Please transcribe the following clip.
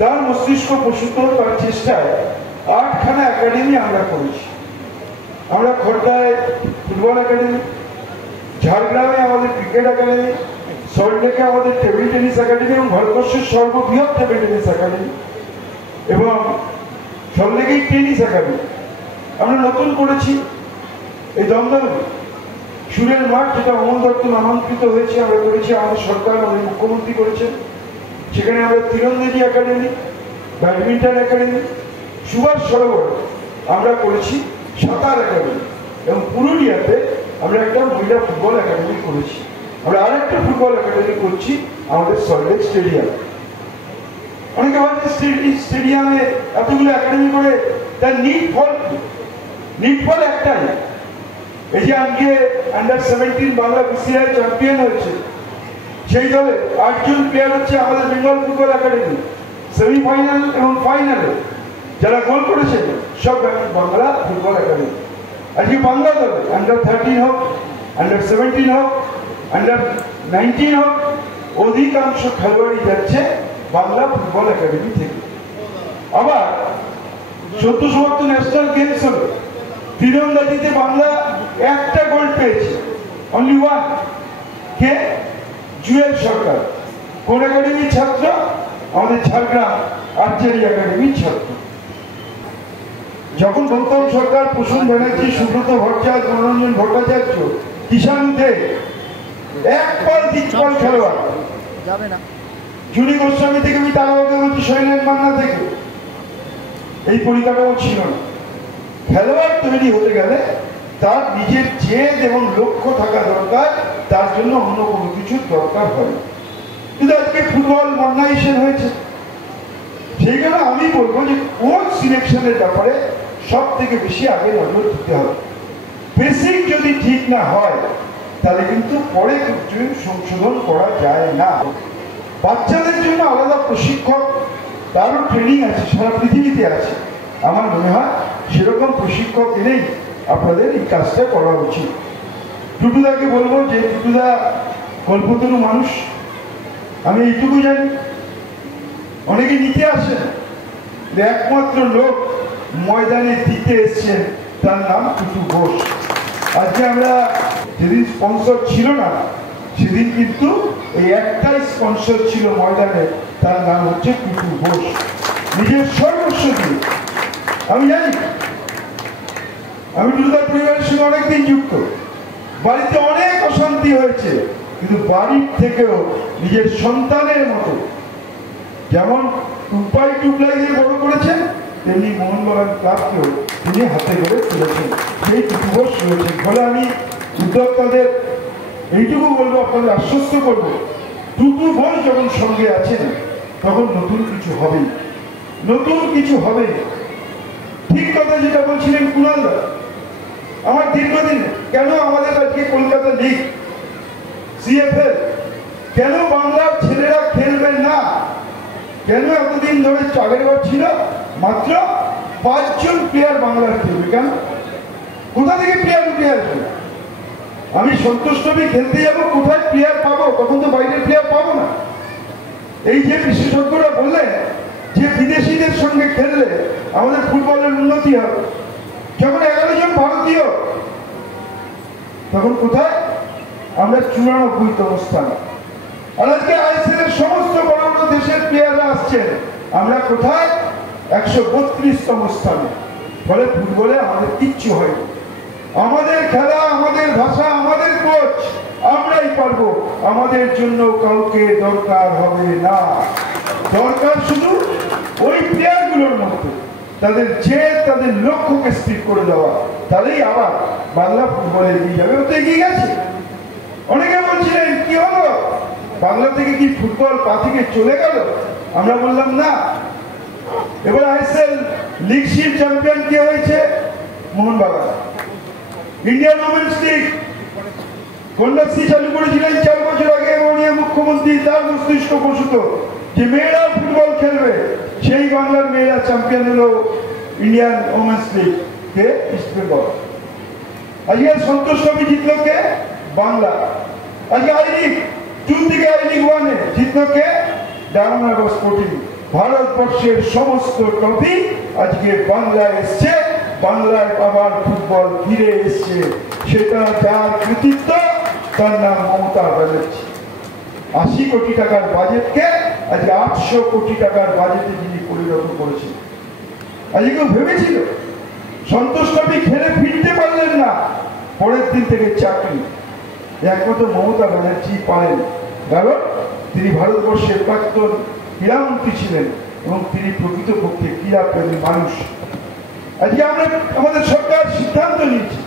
তার মস্তিষ্ক প্রসূত তার চেষ্টায় 8খানা একাডেমি আমরা করেছি। আমরা খোর্ধায় ফুটবল একাডেমি, ঝাড়গ্রামে আমাদের ক্রিকেট একাডেমি, সল্টলেকে আমাদের টেবিল টেনিস একাডেমি এবং ভারতবর্ষের সর্ববৃহৎ টেবিল টেনিস একাডেমি এবং সল্টলেকেই টেনিস একাডেমি আমরা নতুন করেছি। এই দমদমে সুরের মাঠ, যেটা অমল দত্ত নামাঙ্কিত হয়েছে, আমরা করেছি, আমাদের সরকার, আমাদের মুখ্যমন্ত্রী করেছেন। সেখানে আমরা তীরন্দাজি একাডেমি, ব্যাডমিন্টন একাডেমি, সুভাষ সরোবর আমরা করেছি সাঁতার একাডেমি এবং পুরুলিয়াতে আমরা একটা মহিলা ফুটবল একাডেমি করেছি। আমরা আরেকটা ফুটবল একাডেমি করছি আমাদের সল্টলেক স্টেডিয়াম। অনেকে ভাবছে স্টেডিয়ামে এতগুলো একাডেমি করে তার নিট ফল একটাই, এই যে আজকে আন্ডার-17 বাংলা বিসিআই চ্যাম্পিয়ন হয়েছে, সেই দলে 8 জন প্লেয়ার হচ্ছে আমাদের বেঙ্গল ফুটবল একাডেমি। সেমিফাইনাল এবং ফাইনালে যারা গোল করেছে সব বাংলা ফুটবল একাডেমি। আজকে বাংলা দলে আন্ডার-13 হোক, আন্ডার-17 হোক, আন্ডার-19 হোক, অধিকাংশ খেলোয়াড়ই যাচ্ছে বাংলা ফুটবল একাডেমি থেকে। আবার 14 ন্যাশনাল গেমস হলো, তীরন্দাজিতে বাংলা একটা গোল্ড পেয়েছে, অনলি ওয়ান। কে? জুয়েল সরকার। কোন একাডেমির ছাত্র? আমাদের ঝাড়গ্রাম আর্চারি একাডেমির ছাত্র। যখন গৌতম সরকার, প্রসূন ব্যানার্জি, সুব্রত ভট্টাচার্য, মনোরঞ্জন ভট্টাচার্য, কিষাণ দে, একবার দিকপাল খেলোয়াড়, জুনি গোস্বামী থেকে আমি তারাবাগে বলছি, শৈলেন মান্না থেকে, এই পরিকাঠামো ছিল না। খেলোয়াড় তৈরি হতে গেলে তার নিজের জেদ এবং লক্ষ্য থাকা দরকার, তার জন্য অন্য কোনো কিছুর দরকার হয়। কিন্তু আজকে ফুটবল মডার্নাইজেশন হয়েছে, সেই জন্য আমি বলবো যে কোচ সিলেকশনের ব্যাপারে সব থেকে বেশি আগে নজর দিতে হবে। বেসিক যদি ঠিক না হয় তাহলে কিন্তু পরে কিছু সংশোধন করা যায় না। বাচ্চাদের জন্য আলাদা প্রশিক্ষক, তারও ট্রেনিং আছে, সারা পৃথিবীতে আছে। আমার মনে হয় সেরকম প্রশিক্ষক এনেই আপনাদের এই কাজটা করা উচিত। টুটুদাকে বলবো যে টুটুদা কল্পতরু মানুষ, আমি এইটুকু জানি। অনেকে নিতে আসেন, একমাত্র লোক ময়দানে দিতে এসছেন তার নাম টুটু ঘোষ। আজকে আমরা যেদিন স্পন্সর ছিল না, সেদিন কিন্তু এই একটাই স্পন্সর ছিল ময়দানে, তার নাম হচ্ছে টুটু ঘোষ। নিজের সর্বস্ব দিয়ে, আমি জানি, আমি টুটুদার পরিবারের সঙ্গে অনেকদিন যুক্ত। বাড়িতে অনেক অশান্তি হয়েছে, কিন্তু বাড়ির থেকেও নিজের সন্তানের মতো যেমন টুপাই টুপলাইদের বড় করেছেন, তেমনি মোহনবাগান ক্লাবকেও তিনি হাতে করে তুলেছেন। সেই টুটু ঘোষ রয়েছেন। ফলে আমি উদ্যোক্তাদের এইটুকু বলবো, আপনাদের আশ্বস্ত করবো, টুটু ঘোষ যখন সঙ্গে আছেন তখন নতুন কিছু হবে, নতুন কিছু হবে। ঠিক কথা যেটা বলছিলেন কুণালদা, আমার দীর্ঘদিন, কেন আমাদের আজকে কলকাতা লিগ, সিএফএল, কেন বাংলার ছেলেরা খেলবেন না? কেন এতদিন ধরে আগের বার ছিল মাত্র 5 জন প্লেয়ার বাংলার খেলবে? কেন? কোথা থেকে প্লেয়ার উঠে আসবে? আমি সন্তোষ ট্রফি খেলতে যাবো, কোথায় প্লেয়ার পাবো? তখন তো বাইরের প্লেয়ার পাবো না। এই যে বিশেষজ্ঞরা বললেন যে বিদেশিদের সঙ্গে খেললে আমাদের ফুটবলের উন্নতি হবে, যখন 11 জন ভারতীয়, তখন কোথায়? আমরা 94তম স্থানে। আর আজকে আইএসএল এর সমস্ত বড় বড় দেশের প্লেয়াররা আসছেন, আমরা কোথায়? 132তম স্থানে। ফলে ফুটবলে আমাদের কিচ্ছু হয়নি। আমাদের খেলা, আমাদের ভাষা, আমাদের কোচ, আমরাই পারবো। আমাদের জন্য কাউকে দরকার হবে না। দরকার শুধু ওই প্লেয়ারগুলোর মধ্যে তাদের জেদ, তাদের লক্ষ্যকে স্থির করে দেওয়া, তাহলেই আবার বাংলা ফুটবলে এগিয়ে যাবে। ওতে এগিয়ে গেছে। অনেকে বলছিলেন কি হলো, বাংলা থেকে কি ফুটবল পা থেকে চলে গেল? আমরা বললাম না। এবার আইএসএল লিগ শিল্ড চ্যাম্পিয়ন কে হয়েছে? Mohun Bagan. Indian women's league Kanyashree চালু করেছিলেন 4 বছর আগে মাননীয় মুখ্যমন্ত্রী, তার মস্তিষ্ক প্রসূত যে মেয়েরা ফুটবল খেলবে, সেই বাংলার মেয়েরা চ্যাম্পিয়ন হলো ইন্ডিয়ান ওমেন্স লিগ, কে? ইস্ট বেঙ্গল। আজকে সন্তোষ ট্রফি জিতল কে? বাংলা। আজকে আই লিগ 2 থেকে আই লিগ 1 জিতল কে? ডায়মন্ড স্পোর্টিং ভারতবর্ষের সমস্ত ট্রফি আজকে বাংলায় এসছে, বাংলায় আবার ফুটবল ফিরে এসছে। সেটা যার কৃতিত্ব, তার নাম মমতা ব্যানার্জি। 80 কোটি টাকার বাজেটকে আজকে 800 কোটি টাকার বাজেটে যিনি পরিণত করেছেন। আজকে কেউ ভেবেছিল সন্তোষ ট্রফি খেলে ফিরতে পারলেন না, পরের দিন থেকে চাকরি। একমাত্র মমতা ব্যানার্জি পারেন, কারণ তিনি ভারতবর্ষের প্রাক্তন ক্রীড়ামন্ত্রী ছিলেন এবং তিনি প্রকৃতপক্ষে ক্রীড়া প্রেমী মানুষ। আজকে আমরা আমাদের সরকার সিদ্ধান্ত নিয়েছে